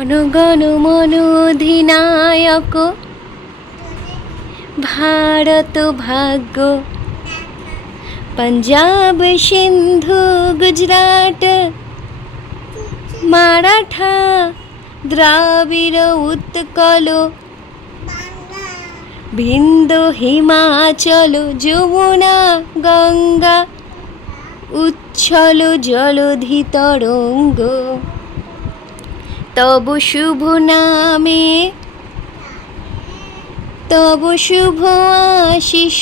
জনগণ মন অধিনায়ক ভারত ভাগ্য পঞ্জাব সিন্ধু গুজরাট মারাঠা দ্রাবিড় উৎকল বিন্দু হিমাচল যমুনা গঙ্গা উচ্ছল জলধি তরঙ্গ তব শুভ নামে তব শুভ আশিস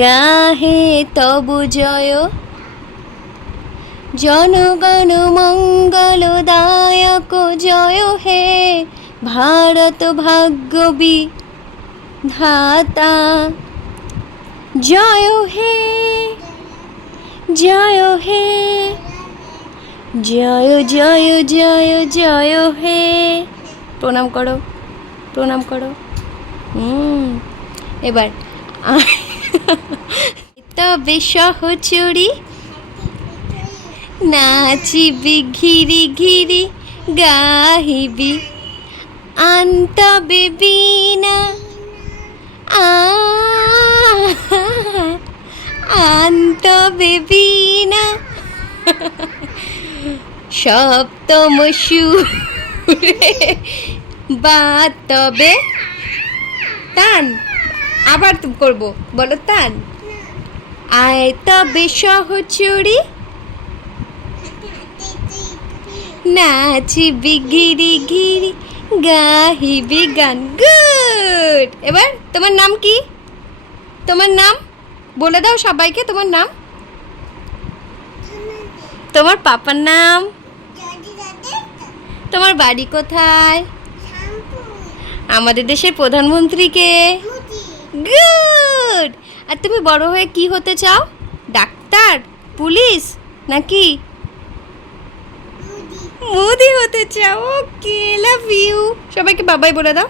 গাহে তব জয় জনগণ মঙ্গলদায়ক জয় হে ভারত ভাগ্য বিধাতা জয় হে জয় হে জয় জয় জয় জয় হে। প্রণাম করো প্রণাম করো। এবার তবে সহচরি নাচিবি ঘিরি ঘিরি গাহিবি আন্তবে বীণা আন্তবে বীণা সপ্তম সুরে বাতবে তান। আবার তুমি করবো, বলো তান। আয় তবে সহচরি নাচিবি গিরি গিরি গাহিবি গান। গুড। এবার তোমার নাম কি? তোমার নাম বলে দাও সবাইকে। তোমার নাম, তোমার পাপার নাম, তোমার বাড়ি কোথায়, আমাদের দেশের প্রধানমন্ত্রী কে? গুড। আর তুমি বড় হয়ে কি হতে চাও? ডাক্তার, পুলিশ নাকি মোদি হতে চাও? ওকে, লাভ ইউ। সবাইকে বাবাই বলে দাও।